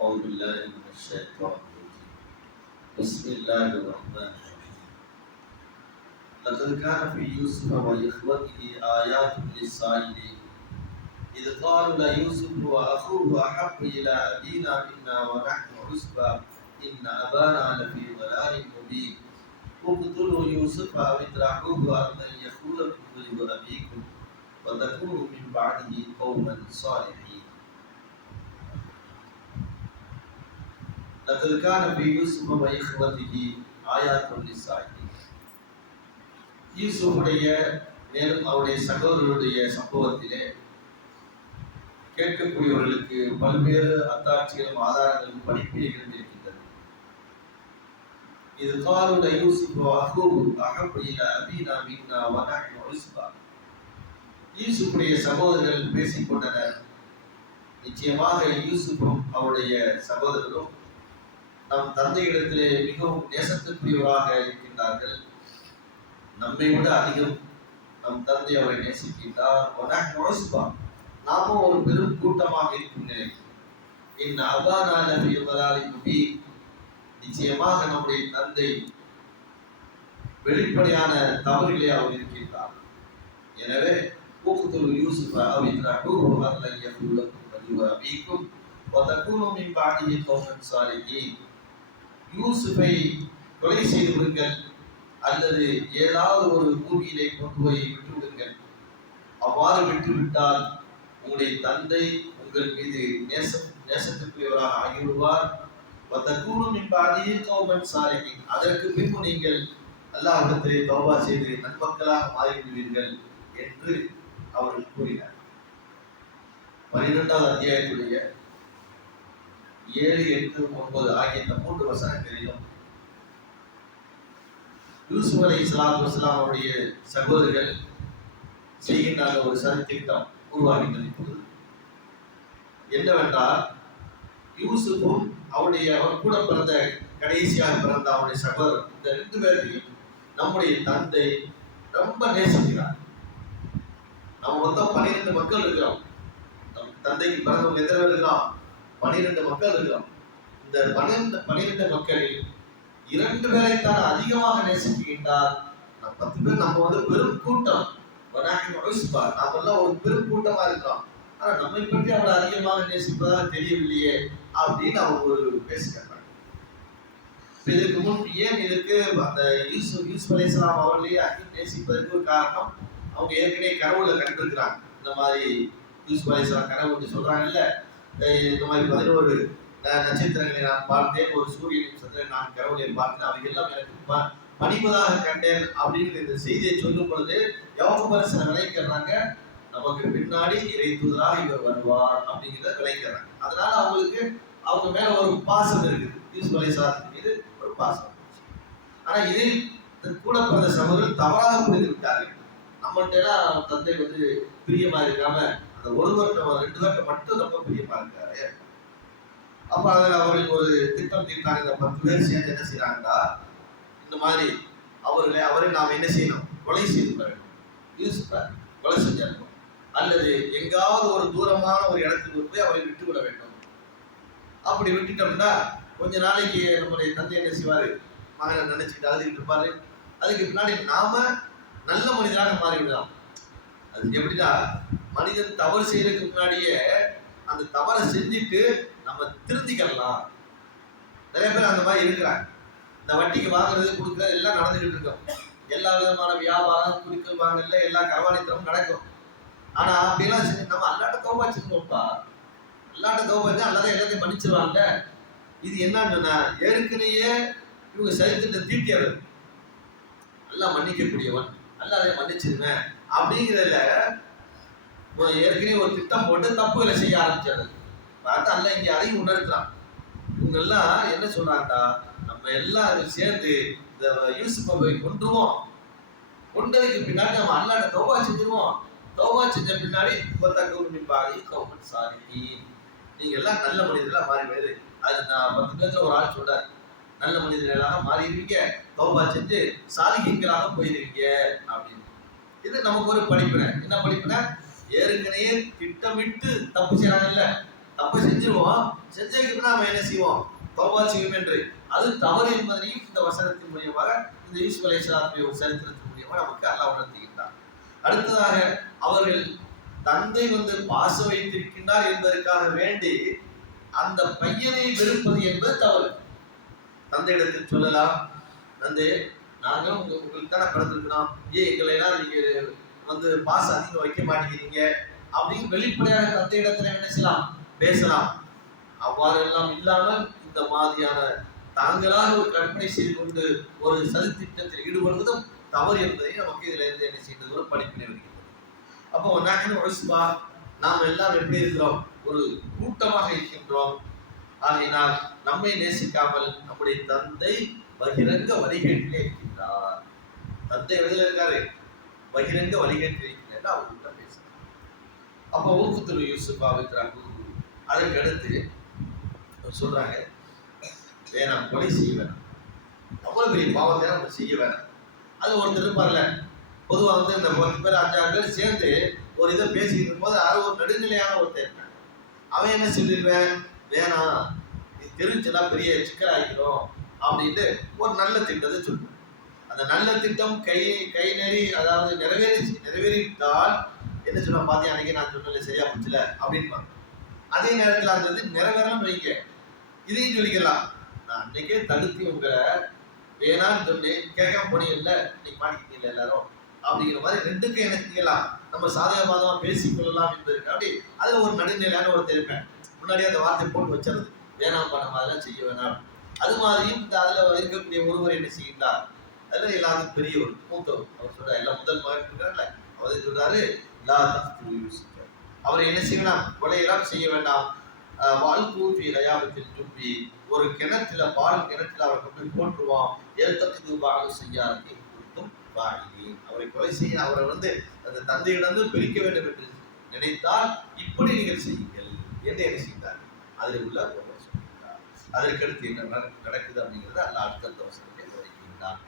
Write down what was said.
أعوذ بالله من الشيطان الرجيم بسم الله الرحمن الرحيم لقد كان في يوسف وإخوته آيات للسائلين إذ قالوا ليوسف وأخوه أحب إلى أبينا منا ونحن عصبة إن أبانا لفي ضلال مبين اقتلوا يوسف أو اطرحوه أرضا يخل لكم وجه أبيكم وتكونوا من بعده قوما صالحين لقد كان في يوسف وإخوته آيات للسائلين யூசுஃபுடைய மேலும் அவருடைய சகோதரருடைய சம்பவத்திலே கேட்கக்கூடியவர்களுக்கு பல்வேறு அத்தாட்சிகளும் ஆதாரங்களும் படிப்பினைகளும் இருக்கின்றது. இது காலுல யூசுஃபு அஹூஹு அஹப்பு இலா அபீனா மின்னா வ நஹ்னு உஸ்பா. யூசுஃபுடைய சகோதரர்கள் பேசிக் கொண்டனர். நிச்சயமாக யூசுஃபும் அவருடைய சகோதரரும் நம் தந்தையிடத்திலே மிகவும் நேசத்துக்குரியவராக இருக்கின்றார்கள். நம்மை விட அதிகம் நம் தந்தை அவரை நேசிக்கின்றார். நாமும் ஒரு பெரும் கூட்டமாக இருக்கின்றேன். இந்த அபானான நிச்சயமாக நம்முடைய தந்தை வெளிப்படையான தவறிலே அவர் இருக்கின்றார். எனவே யூசுஃபை கொலை செய்து விடுங்கள் அல்லது ஏதாவது ஒரு பூமியிலே கொண்டு போய் விட்டு விடுங்கள். அவ்வாறு விட்டுவிட்டால் உங்களுடைய தந்தை உங்கள் மீது நேசத்துக்குரியவராக ஆகிவிடுவார். அதற்கு பின்பு நீங்கள் அல்லாஹ்விடத்திலே தௌபா செய்து நன்மக்களாக மாறிவிடுவீர்கள் என்று அவர்கள் கூறினார். 12வது அத்தியாயத்துடைய 7, 8, 9 ஆகிய இந்த 3 வசனங்களிலும் யூசுப் அலைஹிஸ்ஸலாத்து வஸ்ஸலாம் அவருடைய சகோதரர்கள் செய்கின்ற ஒரு சதித்திட்டம் உருவாகின்றது. என்னவென்றால் யூசுஃபும் அவர் கூட பிறந்த கடைசியாக பிறந்த அவருடைய சகோதரர், இந்த 2 பேரையும் நம்முடைய தந்தை ரொம்ப நேசிக்கிறார். நம்ம மொத்தம் 12 மக்கள் இருக்கிறோம். நம் தந்தைக்கு பிறந்தவங்க எத்தனை பேர் இருக்கிறோம்? 12 மக்கள் இருக்கிறோம். இந்த 12 மக்களில் 2 பேரைத்தான் அதிகமாக நேசிக்கின்றார். 10 பேர் நம்ம பெரும் கூட்டம், நாமெல்லாம் ஒரு பெரும் கூட்டமா இருக்கிறோம். ஆனா நம்மை பற்றி அவரை அதிகமாக நேசிப்பதாக தெரியவில்லையே அப்படின்னு அவங்க ஒரு பேசுகிறாங்க. இதற்கு முன் ஏன் இதற்கு அந்த யூசுப் அலைஹிஸ்ஸலாம் அவர்களே அதிகம் நேசிப்பதற்கு ஒரு காரணம், அவங்க ஏற்கனவே கனவுல கண்டிருக்கிறாங்க. இந்த மாதிரி யூசுப் அலைஹிஸ்ஸலாம் கனவு சொல்றாங்கல்ல, இந்த மாதிரி 11 நட்சத்திரங்களை நான் பார்த்தேன், ஒரு சூரியனின் சந்திரன் நான் கனவுகளை பார்த்தேன், அவை எல்லாம் எனக்கு பணிவதாக கண்டேன் அப்படிங்கிற இந்த செய்தியை சொல்லும் பொழுது யவகபர் சில விளைக்கிறாங்க, நமக்கு பின்னாடி இறை தூதராக இவர் வருவார் அப்படிங்கிறத விளைக்கிறாங்க. அதனால அவங்க மேல ஒரு பாசம் இருக்குது, யூசுப் அலைஹிஸ்ஸலாத்தின் மீது ஒரு பாசம். ஆனா இதில் கூட பிறந்த சகோதரர்கள் தவறாக புரிந்து விட்டார்கள். நம்மள்ட்ட எல்லாம் தந்தை பிரியமா இருக்காம அந்த 2 பேர்கிட்ட மட்டும் ரொம்ப பிரியமா இருக்காரு. அப்ப அதில் அவர்கள் ஒரு திட்டம் தீர்த்தாங்க. இந்த 10 பேர் சேர்ந்து என்ன செய்யறாங்கன்னா, இந்த மாதிரி அவரை நாம் என்ன செய்யணும், கொலை செய்து விட வேண்டும். யூசுஃபை கொலை செஞ்சிருக்கோம் அல்லது எங்காவது ஒரு தூரமான ஒரு இடத்துக்கு போய் அவரை விட்டு விட வேண்டும். அப்படி விட்டுட்டோம்னா கொஞ்ச நாளைக்கு நம்முடைய தந்தை என்ன செய்வாரு, மகனை நினைச்சுட்டு அழுதுகிட்டு இருப்பாரு. அதுக்கு பின்னாடி நாம நல்ல மனிதராக மாறிவிடலாம். அது எப்படின்னா, மனிதன் தவறு செய்யறதுக்கு முன்னாடியே அந்த தவறை செஞ்சுட்டு நம்ம திருந்திக்கலாம். நிறைய பேர் அந்த மாதிரி இருக்கிறாங்க. இந்த வட்டிக்கு வாங்குறது கொடுக்குறது எல்லாம் நடந்துகிட்டு இருக்கோம். எல்லா விதமான வியாபாரம் குடிக்கல் வாங்கல எல்லா கரவாணித்தனமும் நடக்கும். ஆனா அப்படியெல்லாம் செஞ்சு நம்ம அல்லாட்ட தௌபா செஞ்சோம்ப்பா, அல்லாட்ட தௌபா செஞ்சா அல்லாத எல்லாத்தையும் மன்னிச்சிருவாங்க. இது என்னன்னு சொன்னா, ஏற்கனவே இவங்க சரித்திரத்தை தீட்டியவர், எல்லாம் மன்னிக்கக்கூடியவன், அல்லாத மன்னிச்சிருவேன் அப்படிங்கிறதுல ஏற்கனவே ஒரு திட்டம் போட்டு தப்புகளை செய்ய ஆரம்பிச்சாரு. பார்த்தா அல்ல இங்க அதையும் உணர்த்தான். இவங்க எல்லாம் என்ன சொல்றாங்கடா, நம்ம எல்லாம் சேர்ந்து இந்த யூசுஃபை போய் கொன்றுவோம், கொண்டதுக்கு பின்னாடி நம்ம அல்லாட்ட தௌபா செஞ்சிருவோம், தௌபா செஞ்ச பின்னாடி நீங்க எல்லாம் நல்ல மனிதர்களா மாறிடுது. அது நான் 10 பேர்ல ஒரு ஆள் சொல்றாரு, நல்ல மனிதர்களாக மாறிடுவீங்க, தௌபா செஞ்சு சாலிஹீன்களாக போயிருவீங்க அப்படின்னு. இது நமக்கு ஒரு படிப்பினை. என்ன படிப்பினை? ஏற்கனவே திட்டமிட்டு தப்பு செய்யறாங்கல்ல, தப்பு செஞ்சிருவோம், செஞ்சதுக்கு நாம என்ன செய்வோம், தௌபா செய்வோம் என்று. அது தவறு என்பதனையும் இந்த வசனத்தின் மூலியமாக, இந்த யூசுப் அலைஹிஸ்ஸலாத்துடைய ஒரு சரித்திரத்தின் மூலியமாக நமக்கு அல்லாஹ் உணர்த்துகின்றார். அடுத்ததாக அவர்கள் தந்தை பாசம் வைத்திருக்கின்றார் என்பதற்காக வேண்டி அந்த பையனை வெறுப்பது என்பது தவறு. தந்தையிடத்தில் சொல்லலாம், தந்தை நாங்களும் உங்களுக்கு தானே பிறந்திருக்கிறோம், ஏன் எங்களை எல்லாம் நீங்க பாசம் அதிகம் வைக்க மாட்டேங்கிறீங்க அப்படின்னு வெளிப்படையாக தந்தையிடத்துல என்ன செய்யலாம், பேசலாம். அவ்வாறு எல்லாம் இல்லாமல் இந்த மாதிரியான தாங்களாக ஒரு கற்பனை செய்து கொண்டு ஒரு சதித்திட்டத்தில் ஈடுபடுவதும் தவறு என்பதை நமக்கு இதுல இருந்து என்ன செய்வது, ஒரு படிப்பினை வருகிறது. அப்போ நாம் எல்லாம் எப்படி இருக்கிறோம், ஒரு கூட்டமாக இருக்கின்றோம். ஆகையினால் நம்மை நேசிக்காமல் நம்முடைய தந்தை பகிரங்க வழிகேட்டிலே இருக்கின்றார். தந்தை எதில் இருக்காரு, பகிரங்க வழிகேட்டில் இருக்கின்ற அவர்கிட்ட பேசுறார். அப்போ ஊக்குத்துரு யூசுஃபா வைக்கிறாங்க. அதற்கு அடுத்து சொல்றாங்க, வேணாம், கொலை செய்ய வேணாம், அவ்வளவு பெரிய பாவத்தை நம்ம செய்ய வேணாம். அது ஒருத்தர் இருப்பார்ல, பொதுவாக இந்த 10 பேர் 5-6 பேர் சேர்ந்து ஒரு இதை பேசிக்கிட்டு இருக்கும்போது அது ஒரு நடுநிலையான ஒருத்தர் இருக்காங்க. அவன் என்ன சொல்லிடுவேன், வேணாம் இது தெரிஞ்சுன்னா பெரிய சிக்கல் ஆகிடும் அப்படின்ட்டு ஒரு நல்ல திட்டத்தை சொல்லுவேன். அந்த நல்ல திட்டம் கை நெறி, அதாவது நிறைவேறிட்டால் என்ன சொன்னா, பாத்தியா அன்னைக்கு நான் சொன்னல சரியா போச்சுல அப்படின்னு. அதே நேரத்தில் அந்த நிறைவேறணும் வைங்க, இதையும் சொல்லிக்கலாம், நான் அன்னைக்கே தடுத்து உங்களை வேணான்னு சொல்லி கேட்காம போனீங்கல்ல, இன்னைக்கு மாட்டிக்கிட்டீங்க எல்லாரும் அப்படிங்கிற மாதிரி ரெண்டுக்கும் என்ன செய்யலாம், நம்ம சாதகபாதமா பேசிக்கொள்ளலாம் என்பதற்கு அப்படி அதுல ஒரு நடுநிலையான ஒரு தெரிப்பேன். முன்னாடியே அந்த வார்த்தை போட்டு வச்சிருது, வேணாம் பண்ண அதெல்லாம் செய்ய வேணாம். அது மாதிரியும் இந்த அதுல இருக்கக்கூடிய ஒருவர் என்ன செய்கின்றார், அதுல எல்லாரும் பெரியவர் மூத்தவர், அவர் சொல்ற எல்லாம் முதல் மகன் இருக்காருல்ல, அவர் சொல்றாரு, அவரை என்ன செய்யலாம், கொலையெல்லாம் செய்ய வேண்டாம், வாழ்க்கூற்றி லயாபத்தில் துப்பி ஒரு கிணற்றில கிணற்றில் அவரை கொண்டு போட்டுருவான், ஏற்கத்துக்கு வாங்க செய்யாருக்கு கொடுத்தும் வாங்கி அவரை கொலை செய்ய, அவரை அந்த தந்தையிடம் பிரிக்க வேண்டும் என்று நினைத்தால் இப்படி நீங்கள் செய்யுங்கள் என்று என்ன செய்தார், அதில் உள்ள சொல்லியிருந்தார். அதற்கடுத்து என்ன நடக்குது அப்படிங்கிறத அல்ல அடுத்த வசனத்தை விவரிக்கின்றார்.